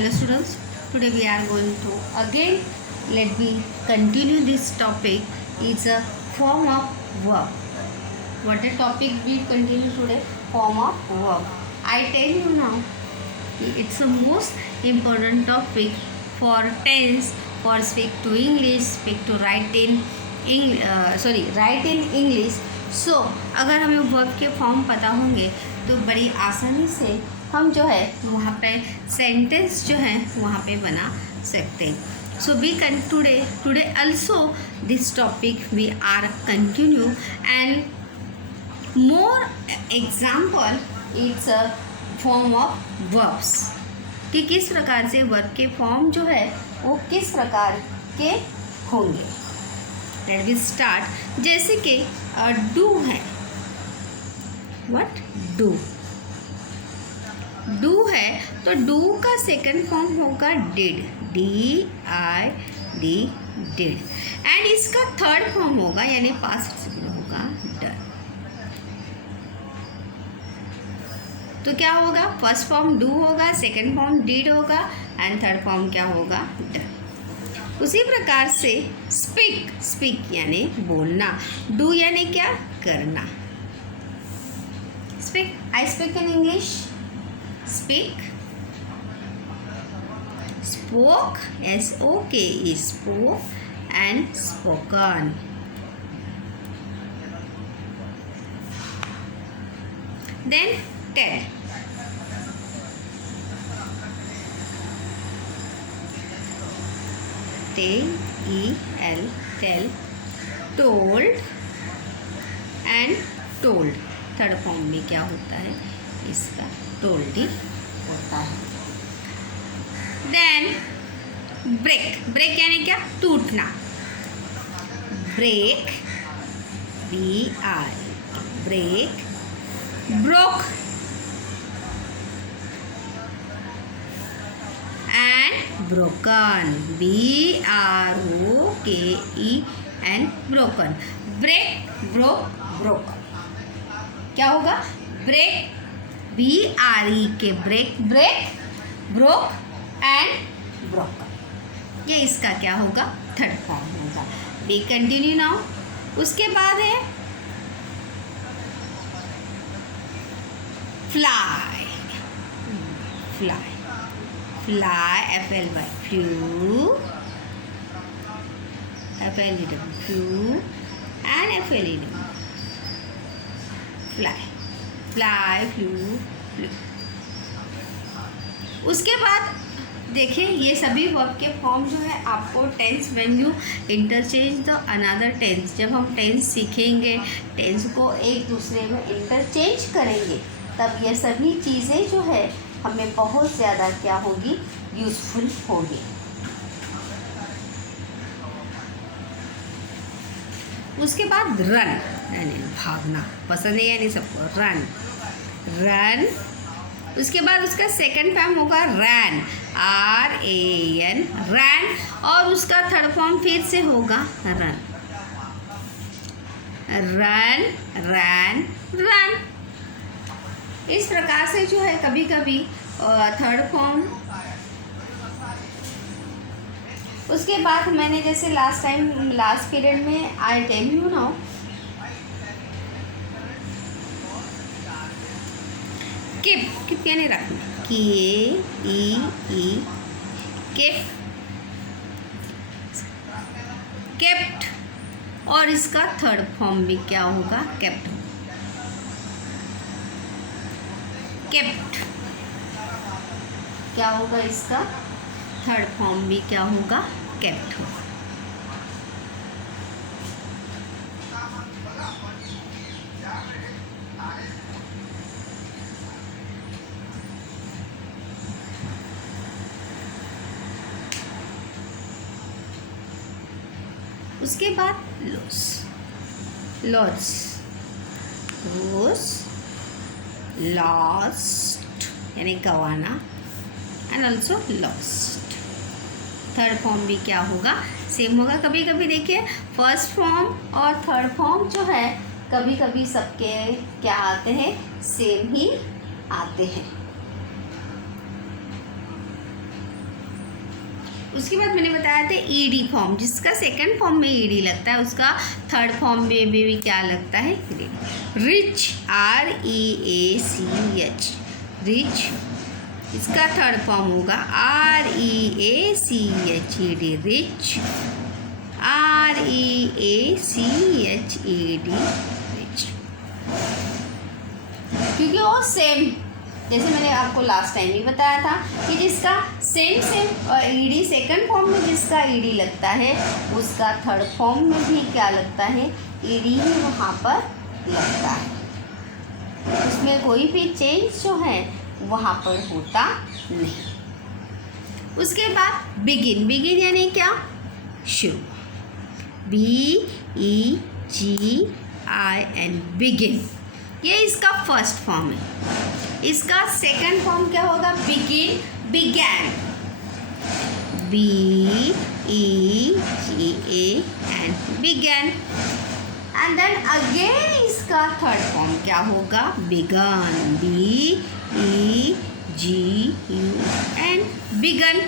Hello students, today we are going to again let me continue this topic. It's a form of verb. What the topic we continue today? Form of verb. I tell you now, it's the most important topic for tense, for speak to English, speak to write in write in English. So अगर हमें verb के form पता होंगे तो बड़ी आसानी से हम जो है वहाँ पे सेंटेंस जो है वहाँ पे बना सकते हैं. So we can today also this topic we are continue and more example. It's a form of verbs कि किस प्रकार से वर्ब के फॉर्म जो है वो किस प्रकार के होंगे. Let we start. जैसे कि डू है. व्हाट? डू है तो डू का सेकंड फॉर्म होगा डिड. DID did. एंड इसका थर्ड फॉर्म होगा यानी पास्ट पार्टिसिपल होगा डन. तो क्या होगा? फर्स्ट फॉर्म डू होगा, सेकंड फॉर्म डिड होगा एंड थर्ड फॉर्म क्या होगा? डन. उसी प्रकार से स्पीक यानी बोलना. डू यानी क्या? करना. Speak. I speak in English. Speak. Spoke. SOK is spoke and spoken. Then tell. TEL tell. Told and told. Third form में क्या होता है? इसका टोल्ड ही होता है. देन ब्रेक यानी क्या? टूटना. Break. BR break. Broke and broken. BROKEN broken. Break, broken. क्या होगा? Break. BREK break, broke and broken. ये इसका क्या होगा? थर्ड फॉर्म होगा. Be continue now. उसके बाद है fly. FLY flew. FLEW and FLEW fly flew. उसके बाद देखिए ये सभी वर्ब के फॉर्म जो है आपको tense when you interchange the another tense. जब हम टेंस सीखेंगे, टेंस को एक दूसरे में इंटरचेंज करेंगे, तब ये सभी चीज़ें जो है हमें बहुत ज़्यादा क्या होगी? यूज़फुल होगी. उसके बाद रन यानी भागना. पसंद है यानी सबको रन. उसके बाद उसका सेकंड फॉर्म होगा रैन. RAN रैन. और उसका थर्ड फॉर्म फिर से होगा रन. रन. इस प्रकार से जो है कभी कभी थर्ड फॉर्म. उसके बाद मैंने जैसे लास्ट पीरियड में आई टेल यू नाउ किप यानी रखना. KEE kept. और इसका थर्ड फॉर्म भी क्या होगा? केप्ट. क्या होगा? इसका थर्ड फॉर्म भी क्या होगा? केप्ट होगा. उसके बाद लॉस्ट यानी गंवाना and also lost. Third form भी क्या होगा? सेम होगा. कभी कभी देखिए फर्स्ट फॉर्म और थर्ड फॉर्म जो है कभी कभी सबके क्या आते हैं? सेम ही आते हैं. उसके बाद मैंने बताया था ईडी फॉर्म, जिसका सेकंड फॉर्म में ईडी लगता है उसका थर्ड फॉर्म में भी क्या लगता है, रिच, REACH, रिच। इसका थर्ड फॉर्म होगा REACHED, रिच, REACHED, रिच। क्योंकि वो सेम, जैसे मैंने आपको लास्ट टाइम भी बताया था कि जिसका सेम ईडी सेकंड फॉर्म में जिसका ईडी लगता है उसका थर्ड फॉर्म में भी क्या लगता है, ईडी ही वहाँ पर लगता है। उसमें कोई भी चेंज जो है वहाँ पर होता नहीं। उसके बाद बिगिन, बिगिन यानी क्या, शुरू, BEGIN, बिगिन, ये इसका फर्स्ट फॉर्म है। इसका सेकंड फॉर्म क्या होगा, begin, began, BEGAN, began. And then again इसका थर्ड फॉर्म क्या होगा, बिगन, BEGUN, बिगन।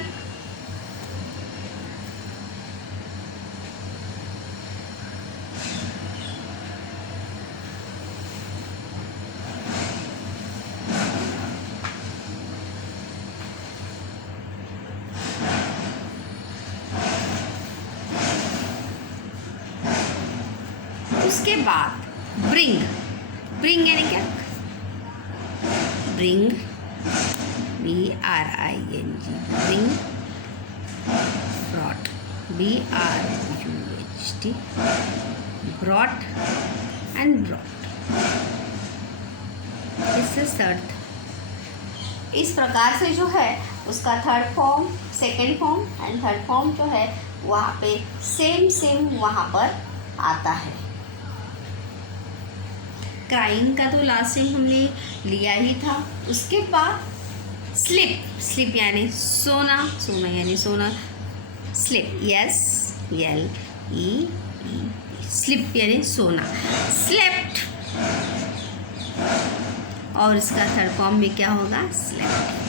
उसके बाद ब्रिंग, ब्रिंग यानी क्या, bring, BRING, bring, brought, BRUHT, brought and brought. इससे थर्ड, इस प्रकार से जो है उसका third form, second form and third form जो है वहाँ पे सेम वहाँ पर आता है। क्राइंग का तो लास्ट टाइम हमने लिया ही था। उसके बाद स्लिप, स्लिप यानी सोना, सोना यानी सोना, स्लिप, SLEEP, स्लिप यानी सोना, स्लेप्ट। और इसका थर्ड फॉर्म में क्या होगा, स्लेप्ट।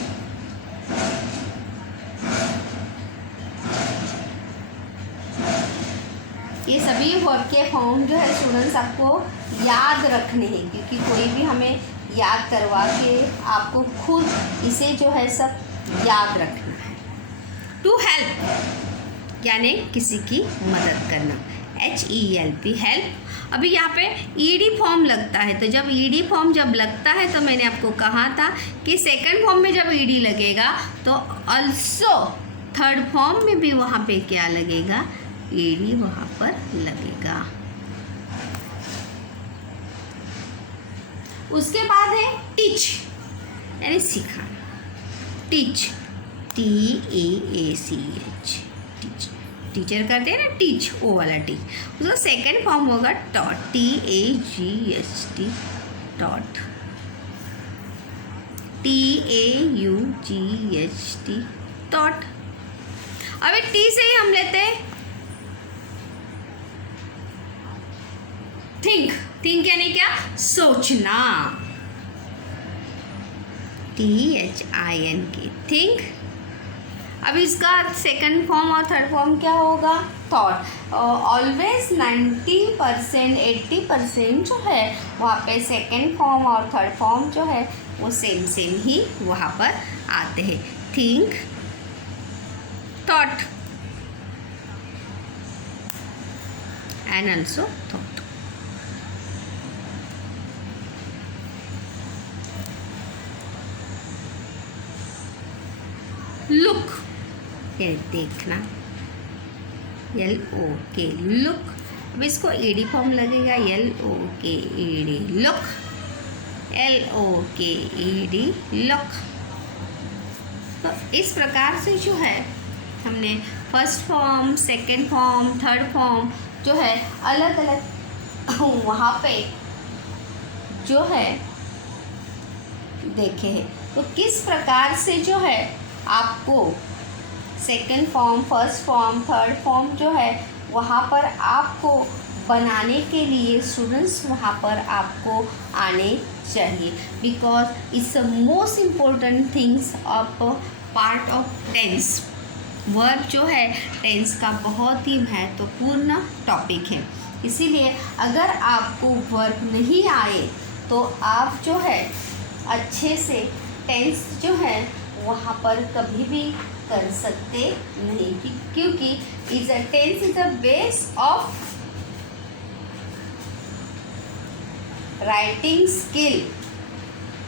ये सभी वर्ब के फॉर्म जो है स्टूडेंट्स आपको याद रखने हैं, क्योंकि कोई भी हमें याद करवा के आपको खुद इसे जो है सब याद रखना है। टू हेल्प यानी किसी की मदद करना, HELP, हेल्प। अभी यहाँ पे ईडी फॉर्म लगता है, तो जब ईडी फॉर्म जब लगता है तो मैंने आपको कहा था कि सेकंड फॉर्म में जब ईडी लगेगा तो ऑल्सो थर्ड फॉर्म में भी वहाँ पे क्या लगेगा, ईडी वहाँ पर लगेगा। उसके बाद है टीच यानी सिखाना, टीच, TEACH, टीच, टीचर करते हैं ना, टीच, ओ वाला टीच। उसका सेकंड फॉर्म होगा taught, TAGHT, taught, TAUGHT, taught. अभी टी से ही हम लेते हैं थिंक, थिंक यानी क्या, सोचना, THINK, थिंक। अब इसका सेकंड फॉर्म और थर्ड फॉर्म क्या होगा, थॉट। ऑलवेज 90%, 80% जो है वहाँ पे सेकंड फॉर्म और थर्ड फॉर्म जो है वो सेम ही वहाँ पर आते हैं, think, thought and also thought. Look देखना, LOK, लुक। अब इसको ईडी फॉर्म लगेगा, LOKED, लुक, LOKED, लुक। तो इस प्रकार से जो है हमने first form, second form, third form जो है अलग अलग वहाँ पे जो है देखे हैं। तो किस प्रकार से जो है आपको second form, first form, third form जो है वहाँ पर आपको बनाने के लिए स्टूडेंट्स वहाँ पर आपको आने चाहिए, because it's a most important things of part of tense. Verb जो है टेंस का बहुत ही महत्वपूर्ण टॉपिक है। इसीलिए अगर आपको वर्ब नहीं आए तो आप जो है अच्छे से टेंस जो है वहाँ पर कभी भी कर सकते नहीं, क्योंकि is a tense is a base of writing skill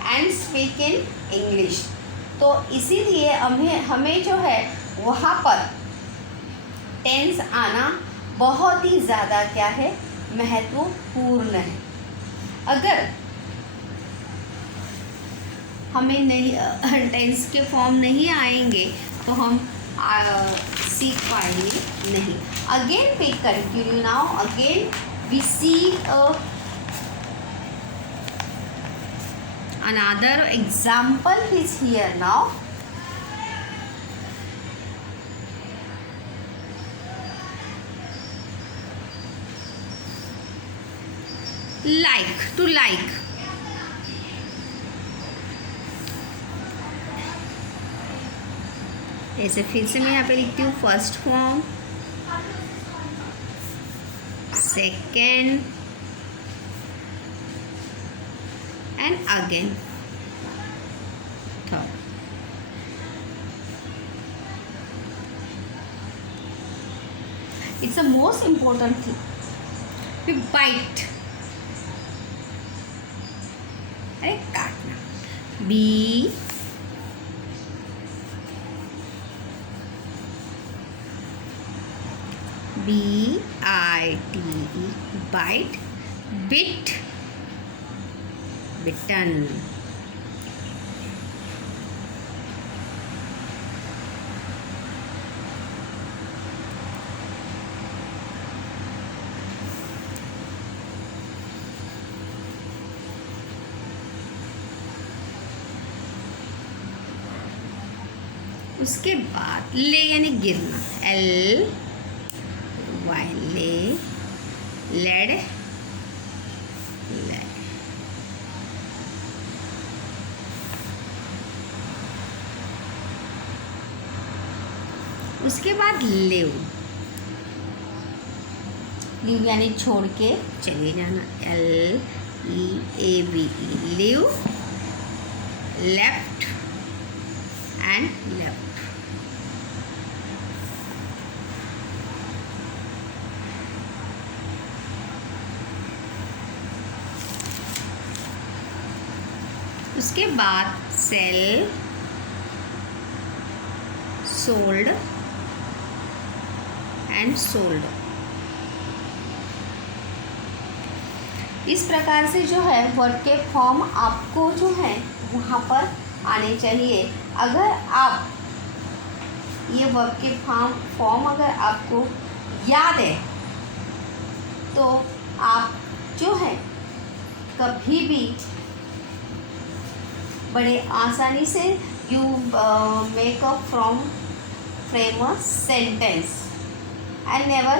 and speak in English. तो इसीलिए हमें जो है वहाँ पर टेंस आना बहुत ही ज़्यादा क्या है, महत्वपूर्ण है। अगर हमें नहीं टेंस के फॉर्म नहीं आएंगे तो हम सीख पाएंगे नहीं। Again we continue now, again we see another example is here now. Like, to like. ऐसे फिर से मैं यहाँ पे लिखती हूँ first form, second and again third. It's the most important thing. We bite. अरे काटना, B B-I-T-E, bite, bit, bitten. उसके बाद ले यानी गिरना, L Y ले, लेड, लेड। उसके बाद लिव, लिव यानी छोड़ के चले जाना, L-E-A-V-E, live, left and left. उसके बाद सेल, सोल्ड एंड सोल्ड। इस प्रकार से जो है वर्ब के फॉर्म आपको जो है वहाँ पर आने चाहिए। अगर आप ये वर्ब के फॉर्म अगर आपको याद है तो आप जो है कभी भी बड़े आसानी से you make a frame a sentence and never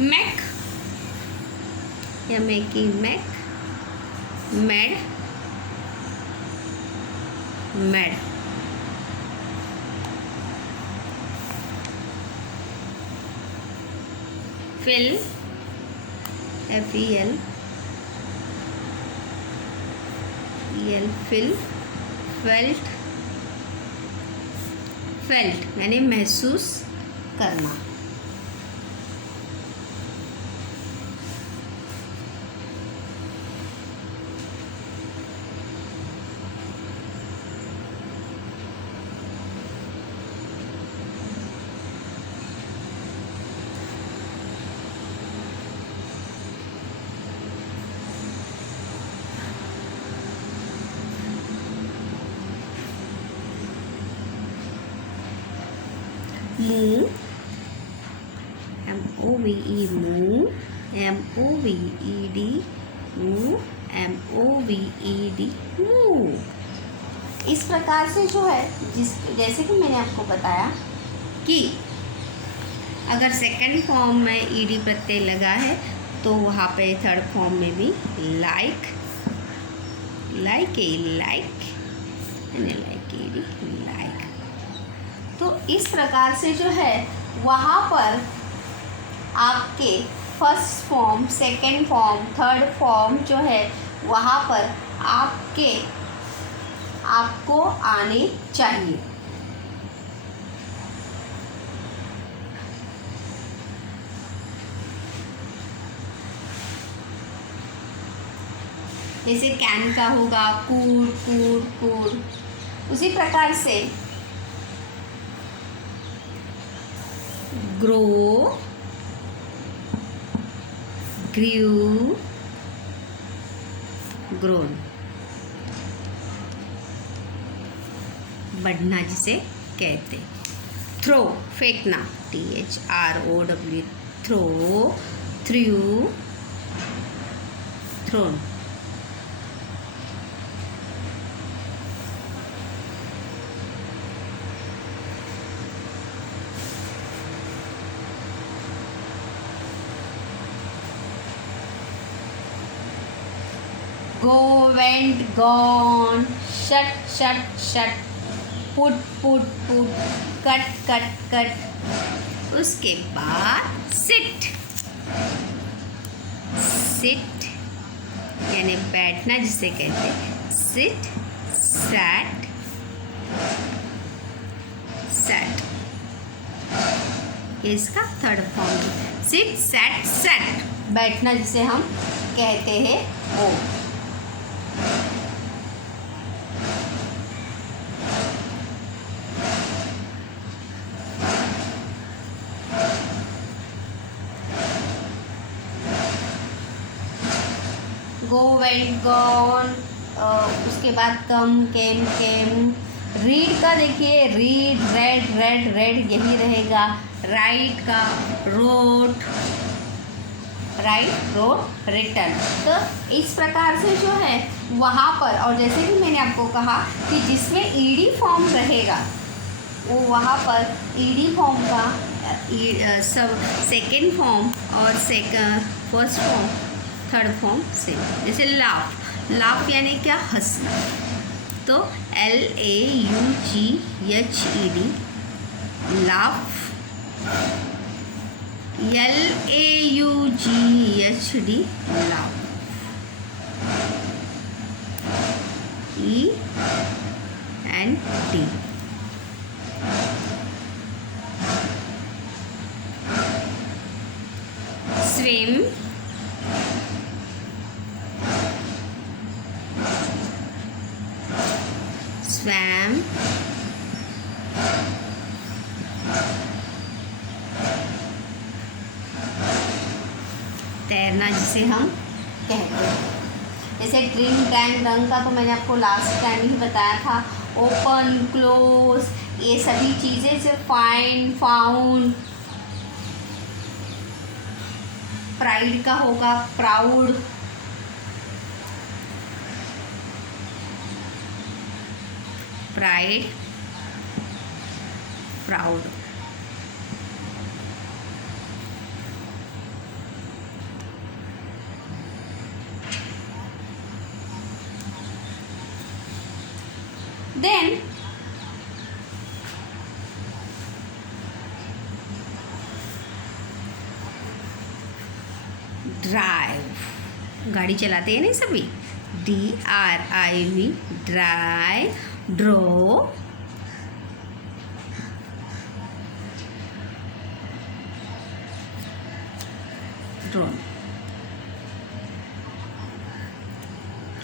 make या making make, made, made. Feel, F-E-L, E-L, feel, felt, felt यानी महसूस करना। Move, M-O-V-E, move, M-O-V-E-D, move, M-O-V-E-D, move। इस प्रकार से जो है जैसे कि मैंने आपको बताया कि अगर सेकंड फॉर्म में ईडी प्रत्यय लगा है तो वहाँ पे थर्ड फॉर्म में भी like, like a like, like ED like. तो इस प्रकार से जो है वहाँ पर आपके first form, second form, third form जो है वहाँ पर आपको आने चाहिए। जैसे कैन का होगा कूड कूड कूड। उसी प्रकार से ग्रो, ग्रू, ग्रोन। बढ़ना जिसे कहते। थ्रो, फेंकना, THROW, throw, threw, thrown. Go, went, gone, shut, shut, shut, put, put, put, cut, cut, cut। उसके बाद sit, sit यानी बैठना जिसे कहते हैं। sit, sat, sat। ये इसका थर्ड फॉर्म है। sit, sat, sat। बैठना जिसे हम कहते हैं वो। गो, वेंट, गॉन। उसके बाद कम, केम, केम। रीड का देखिए, रीड, रेड, रेड, रेड यही रहेगा। राइट का रोट, राइट, रोट, रिटर्न। तो इस प्रकार से जो है वहाँ पर, और जैसे कि मैंने आपको कहा कि जिसमें ईडी फॉर्म रहेगा वो वहाँ पर ईडी फॉर्म का सब सेकेंड फॉर्म और first form, third form same. जैसे लाफ, लाफ यानी क्या, हंसना। तो LAUGHED, laugh. LAUGHD, laugh. ENT, swim, swam, तैरना जिसे हम कहते हैं। जैसे ड्रिंक, ड्रैंक, रंग का तो मैंने आपको लास्ट टाइम ही बताया था। ओपन, क्लोज, ये सभी चीज़ें से फाइंड, फाउंड। प्राइड का होगा proud, pride, proud. Then drive, गाड़ी चलाते हैं ना सभी। DRIV, drive, drove, driven.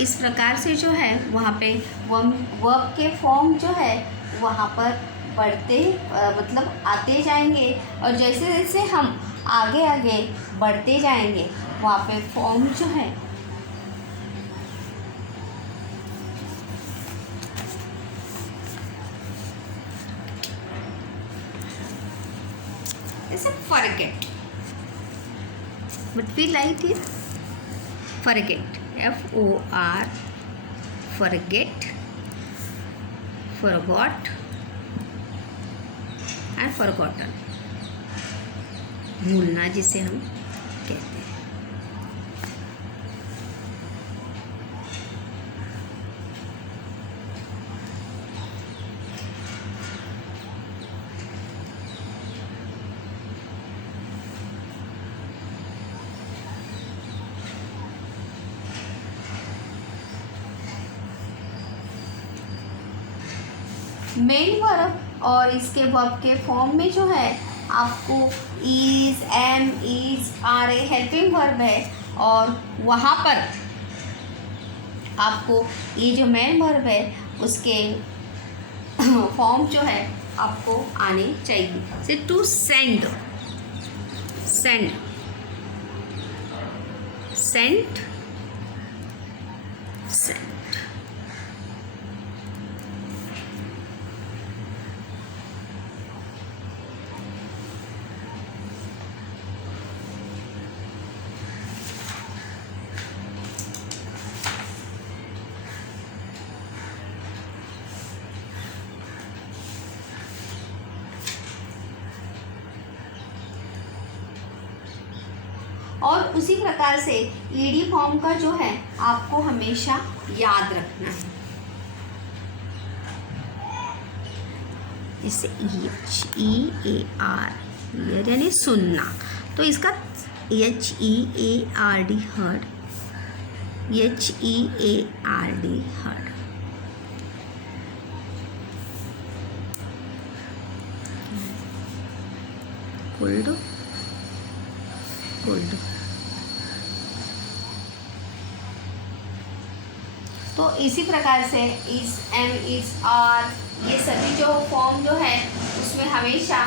इस प्रकार से जो है वहाँ पे वर्ब के फॉर्म जो है वहाँ पर बढ़ते मतलब आते जाएंगे, और जैसे जैसे हम आगे आगे बढ़ते जाएंगे वहाँ पे फॉर्म जो है जैसे forget, but we like it forget, FOR, forget, forgot and forgotten, भूलना जिसे हम कहते हैं। मेन वर्ब और इसके वर्ब के फॉर्म में जो है आपको is, am, is, are a helping verb है और वहाँ पर आपको ये जो मेन वर्ब है उसके फॉर्म जो है आपको आने चाहिए। जैसे to send, send, sent, sent. और उसी प्रकार से ईडी फॉर्म का जो है आपको हमेशा याद रखना है। जैसे EHEAR यानी सुनना, तो इसका HEARD heard, HEARD heard. Cold, cold. तो इसी प्रकार से इज, एम, इज, आर, ये सभी जो फॉर्म जो है उसमें हमेशा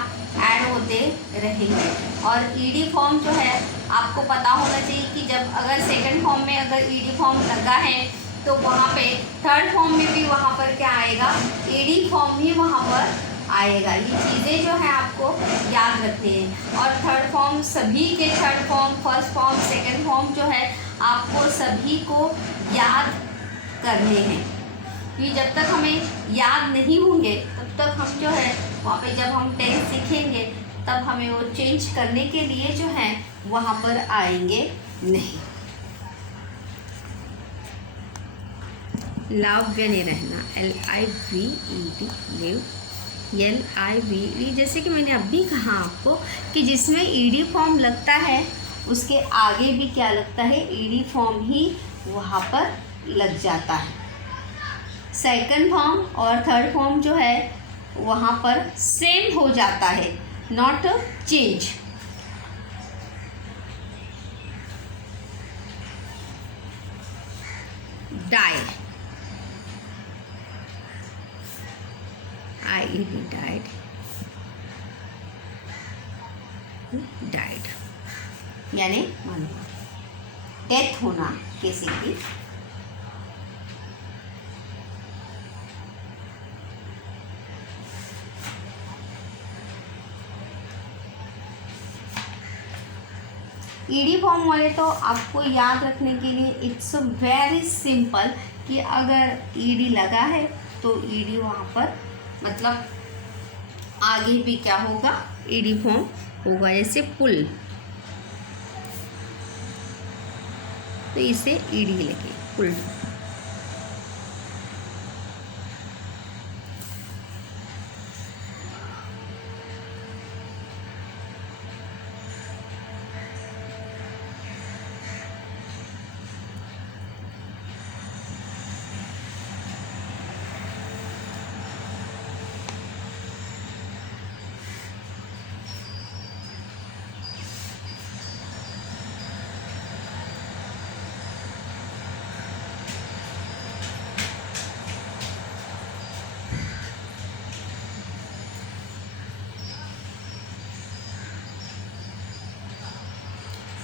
ऐड होते रहेंगे। और ईडी फॉर्म जो है आपको पता होना चाहिए कि जब अगर सेकंड फॉर्म में अगर ईडी फॉर्म लगा है तो वहाँ पे थर्ड फॉर्म में भी वहाँ पर क्या आएगा, ईडी फॉर्म ही वहाँ पर आएगा। ये चीज़ें जो है आपको याद रखनी है। और थर्ड फॉर्म, सभी के third form, first form, second form जो है आपको सभी को याद करने हैं। ये जब तक हमें याद नहीं होंगे तब तक हम जो है वहाँ पे जब हम टेंस सीखेंगे तब हमें वो चेंज करने के लिए जो है वहाँ पर आएंगे नहीं। लाव्य रहना, LIVED, लिव, LIVE, जैसे कि मैंने अभी कहा आपको कि जिसमें ईडी फॉर्म लगता है उसके आगे भी क्या लगता है, ईडी फॉर्म ही वहाँ पर लग जाता है। सेकंड फॉर्म और थर्ड फॉर्म जो है वहाँ पर सेम हो जाता है, not change. Die, IED, died, died यानी डेथ होना किसी की। ईडी फॉर्म वाले तो आपको याद रखने के लिए इट्स वेरी सिंपल कि अगर ईडी लगा है तो ईडी वहाँ पर मतलब आगे भी क्या होगा, ईडी फॉर्म होगा। जैसे पुल, तो इसे ईडी लगे, पुल।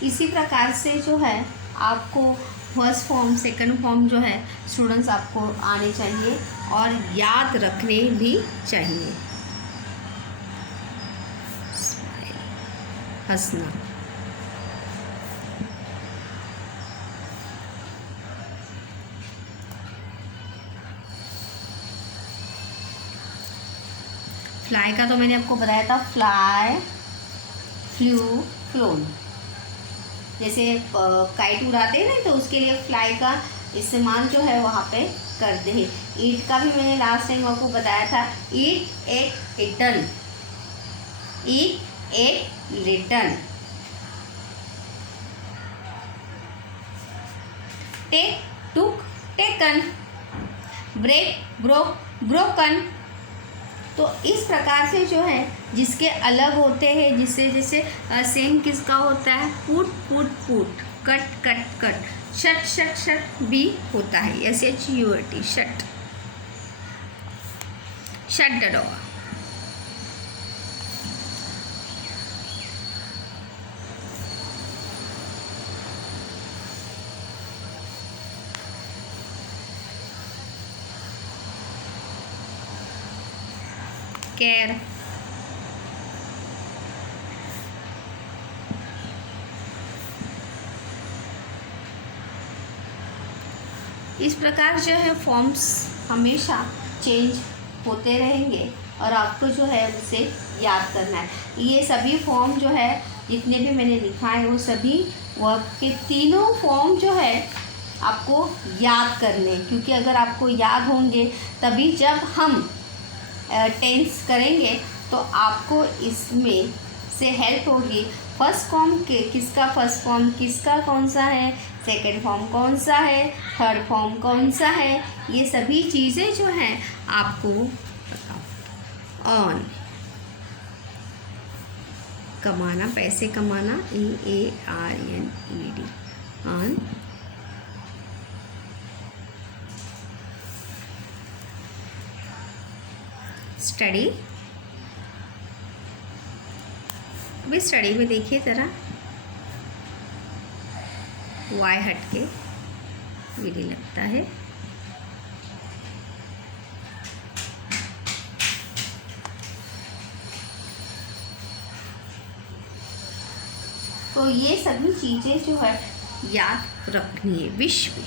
इसी प्रकार से जो है आपको फर्स्ट फॉर्म, सेकंड फॉर्म जो है स्टूडेंट्स आपको आने चाहिए और याद रखने भी चाहिए। हंसना, फ्लाई का तो मैंने आपको बताया था, फ्लाई, फ्लू, फ्लोन। जैसे काइट उड़ाते हैं ना तो उसके लिए फ्लाई का इस्तेमाल जो है वहाँ पे करते हैं। ईट का भी मैंने लास्ट टाइम आपको बताया था, ईट, एट, इटन, ईट, एट, रिटर्न। टेक, टुक, टेकन, ब्रेक, ब्रोक, ब्रोकन, तो इस प्रकार से जो है जिसके अलग होते हैं, जिससे जैसे सेम किसका होता है, put put put, cut cut cut, shut shut shut भी होता है, SHUT, shut, shut the door. Care, इस प्रकार जो है फॉर्म्स हमेशा चेंज होते रहेंगे और आपको जो है उसे याद करना है। ये सभी फॉर्म जो है जितने भी मैंने लिखा है वो सभी वर्ब के तीनों फॉर्म जो है आपको याद करने, क्योंकि अगर आपको याद होंगे तभी जब हम टेंस करेंगे तो आपको इसमें से हेल्प होगी। फर्स्ट फॉर्म के किसका, फर्स्ट फॉर्म किसका कौन सा है, सेकंड फॉर्म कौन सा है, थर्ड फॉर्म कौन सा है, ये सभी चीज़ें जो हैं आपको बताओ। ऑन, कमाना, पैसे कमाना, EARNED, ऑन। स्टडी, अभी स्टडी में देखिए ज़रा, वाई हट के वीडी लगता है। तो ये सभी चीज़ें जो है याद रखनी है। विश्व,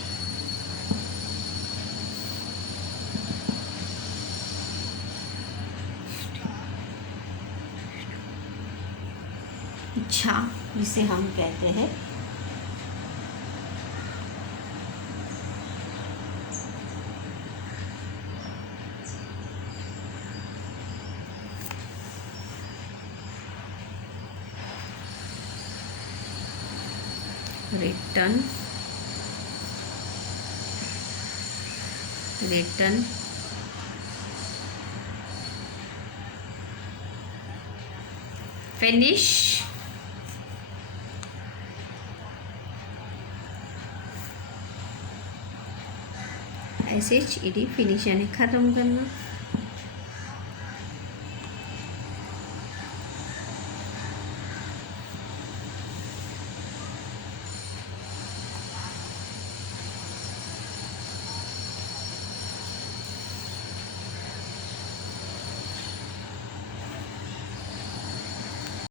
इच्छा जिसे हम कहते हैं, return, return, finish, SHED, finish यानी ख़त्म करना।